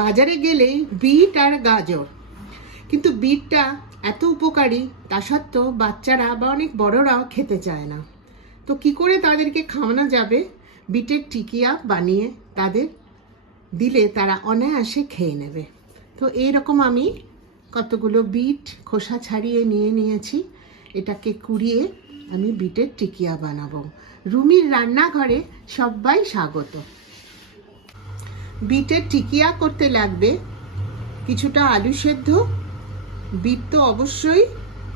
বাজারে গেলেই বিট আর গাজর, কিন্তু বিটটা এত উপকারী তা সত্ত্বেও বাচ্চারা বা অনেক বড়রাও খেতে চায় না। তো কি করে তাদেরকে খাওয়ানো যাবে? বিটের টিকিয়া বানিয়ে তাদের দিলে তারা অনায়াসে খেয়ে নেবে। তো এইরকম আমি কতগুলো বিট খোসা ছাড়িয়ে নিয়েছি। এটাকে কুড়িয়ে আমি বিটের টিকিয়া বানাবো। রুমির রান্নাঘরে সবাই স্বাগত। বিটের টিকিয়া করতে লাগবে কিছুটা আলু সেদ্ধ, বিট তো অবশ্যই,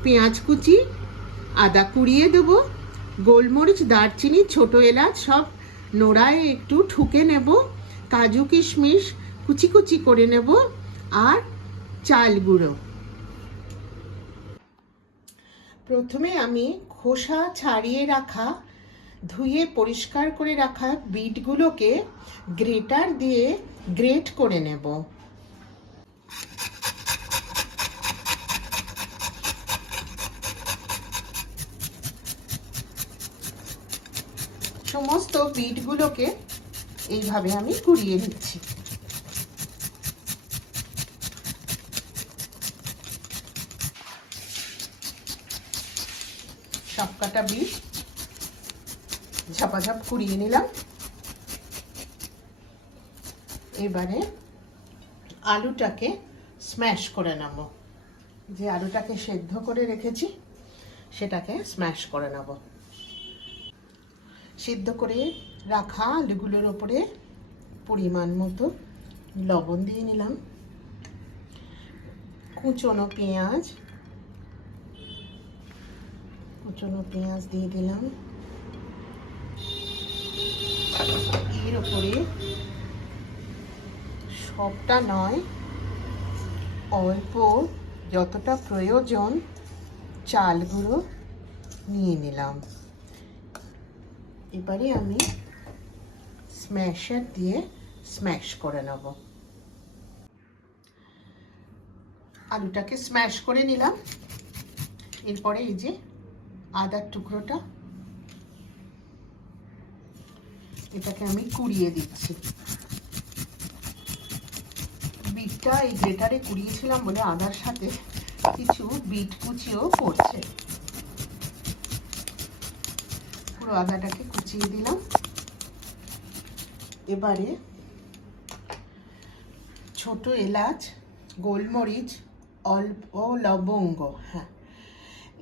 পেঁয়াজ কুচি, আদা কুড়িয়ে দেবো, গোলমরিচ, দারচিনি, ছোট এলাচ সব নোড়ায় একটু ঠুকে নেব, কাজু কিশমিশ কুচি কুচি করে নেব, আর চাল গুঁড়ো। প্রথমে আমি খোসা ছাড়িয়ে রাখা, ধুয়ে পরিষ্কার করে রাখা বিটগুলোকে গ্রেটার দিয়ে গ্রেট করে নেব। সমস্ত বিটগুলোকে এইভাবে আমি কুড়িয়ে নিচ্ছি। সবকটা বিট ঝাপাঝাপ কুড়িয়ে নিলাম। এবারে আলুটাকে স্ম্যাশ করে নেব। যে আলুটাকে সেদ্ধ করে রেখেছি সেটাকে স্ম্যাশ করে নেব। সিদ্ধ করে রাখা আলুগুলোর ওপরে পরিমাণ মতো লবণ দিয়ে নিলাম, কুচনো পেঁয়াজ দিয়ে দিলাম। এর ওপরে সবটা নয়, অল্প যতটা প্রয়োজন চাল গুঁড়ো নিয়ে নিলাম। এবারে আমি স্ম্যাশার দিয়ে স্ম্যাশ করে নেব। আলুটাকে স্ম্যাশ করে নিলাম। এরপরে এই যে আদার টুকরোটা, এটাকে আমি কুড়িয়ে দিচ্ছি। বিটটা এই গ্রেটারে কুড়িয়েছিলাম বলে আদার সাথে কিছু বিট কুচিও পড়ছে। পুরো আদাটাকে কুচিয়ে দিলাম। এবারে ছোট এলাচ, গোলমরিচ, অল্প লবঙ্গ,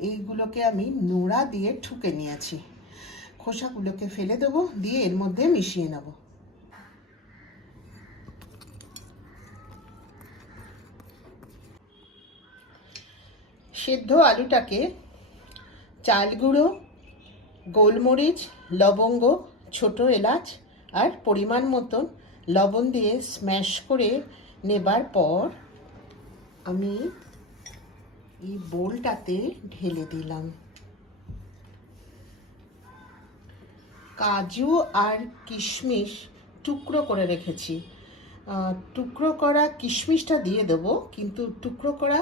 এইগুলোকে আমি নোড়া দিয়ে ঠুকে নিয়েছি। খোসাগুলোকে ফেলে দেবো, দিয়ে এর মধ্যে মিশিয়ে নেব। সেদ্ধ আলুটাকে চাল গুঁড়ো, গোলমরিচ, লবঙ্গ, ছোট এলাচ আর পরিমাণ মতন লবণ দিয়ে স্ম্যাশ করে নেবার পর আমি এই বোলটাতে ঢেলে দিলাম। কাজু আর কিশমিশ টুকরো করে রেখেছি। টুকরো করা কিশমিশটা দিয়ে দেবো, কিন্তু টুকরো করা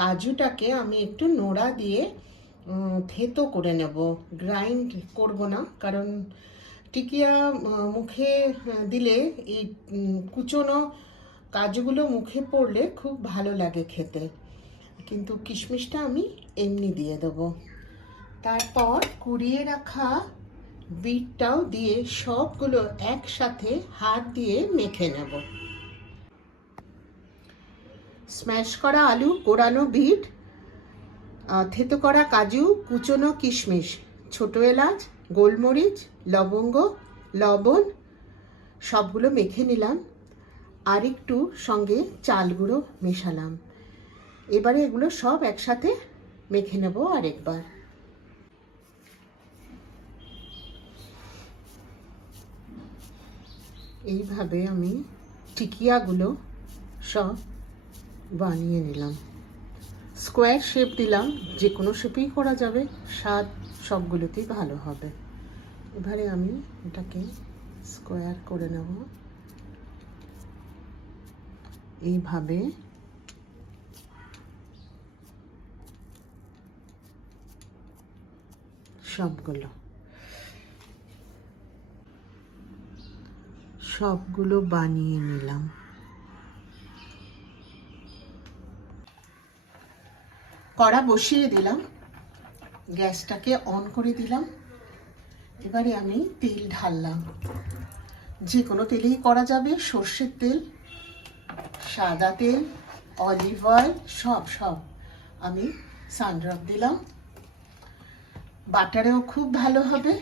কাজুটাকে আমি একটু নোড়া দিয়ে থেতো করে নেব। গ্রাইন্ড করব না, কারণ টিকিয়া মুখে দিলে এই কুচনো কাজুগুলো মুখে পড়লে খুব ভালো লাগে খেতে, কিন্তু কিশমিশটা আমি এমনি দিয়ে দেবো। তারপর কুড়িয়ে রাখা বিটটাও দিয়ে সবগুলো একসাথে হাত দিয়ে মেখে নেব। স্ম্যাশ করা আলু, কোরানো বিট, থেতো করা কাজু, কুচনো কিশমিশ, ছোট এলাচ, গোলমরিচ, লবঙ্গ, লবণ সবগুলো মেখে নিলাম। আর একটু সঙ্গে চাল গুঁড়ো মেশালাম। এবারে এগুলো সব একসাথে মেখে নেব আরেকবার। এইভাবে আমি টিকিয়াগুলো সব বানিয়ে নিলাম। স্কোয়ার শেপ দিলাম, যে কোনো শেপেই করা যাবে, স্বাদ সবগুলোতেই ভালো হবে। এবারে আমি এটাকে স্কোয়ার করে নেব। এইভাবে সবগুলো বানিয়ে নিলাম। কড়া বসিয়ে দিলাম, গ্যাসটাকে অন করে দিলাম। এবারে আমি তেল ঢাললাম। যে কোনো তেলেই করা যাবে, সর্ষের তেল, সাদা তেল, অলিভ অয়েল, সব আমি সানড্রপ দিলাম। বাটারেও খুব ভালো হবে।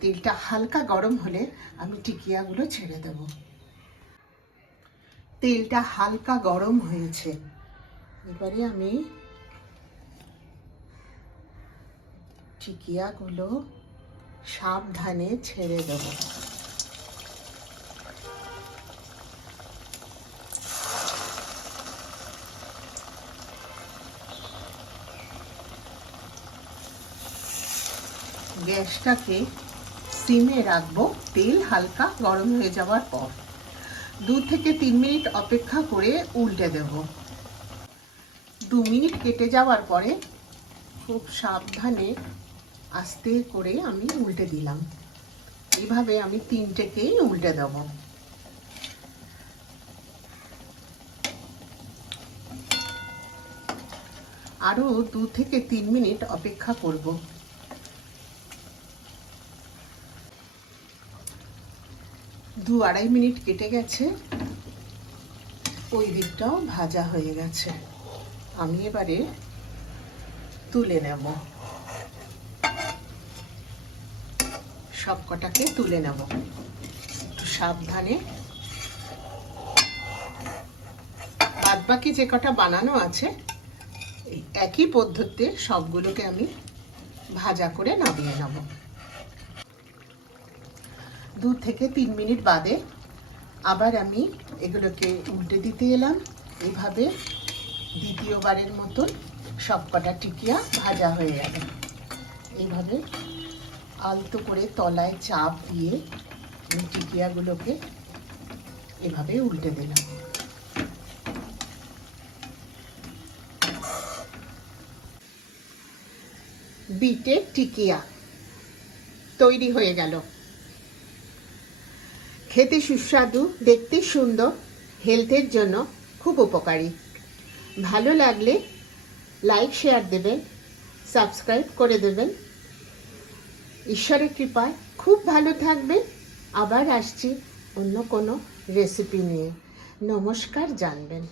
তেলটা হালকা গরম হলে আমি টিকিয়াগুলো ছেড়ে দেব। তেলটা হালকা গরম হয়েছে, এবারে আমি টিকিয়াগুলো সাবধানে ছেড়ে দেব। গ্যাসটাকে সিমে রাখবো তেল হালকা গরম হয়ে যাওয়ার পর। 2 থেকে 3 মিনিট অপেক্ষা করে উল্টে দেব। 2 মিনিট কেটে যাওয়ার পরে খুব সাবধানে আস্তে করে আমি উল্টে দিলাম। এইভাবে আমি 3টেকেই উল্টে দেব। আরো 2 থেকে 3 মিনিট অপেক্ষা করব। 2-2.5 মিনিট কেটে গেছে, ওই দিকটাও ভাজা হয়ে গেছে। আমি এবারে তুলে নেব, সব কটাকে তুলে নেব একটু সাবধানে। বাদবাকি যে কটা বানানো আছে এই একই পদ্ধতিতে সবগুলোকে আমি ভাজা করে নামিয়ে নেব। 2 থেকে 3 মিনিট বাদে আবার আমি এগুলোকে উল্টে দিতে এলাম। এইভাবে দ্বিতীয়বারের মতন সবকটা টিকিয়া ভাজা হয়ে গেল। এইভাবে আলতো করে তলায় চাপ দিয়ে আমি টিকিয়াগুলোকে এভাবে উল্টে দিলাম। বিটের টিকিয়া তৈরি হয়ে গেল। খেতে সুস্বাদু, দেখতে সুন্দর, হেলথের জন্য খুব উপকারী। ভালো লাগলে লাইক শেয়ার দেবেন, সাবস্ক্রাইব করে দেবেন। ঈশ্বরের কৃপায় খুব ভালো থাকবেন। আবার আসছি অন্য কোনো রেসিপি নিয়ে। নমস্কার জানবেন।